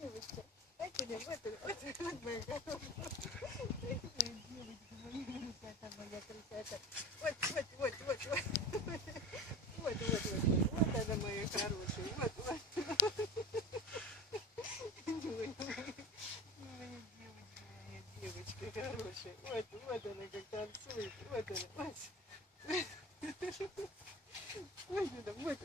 девочка. Это не вот моя хорошая. Девочка, это моя красота. Вот. Вот она моя хорошая. Вот. Моя девочка хорошая. Вот она как танцует. Вот она. Вот. Вот.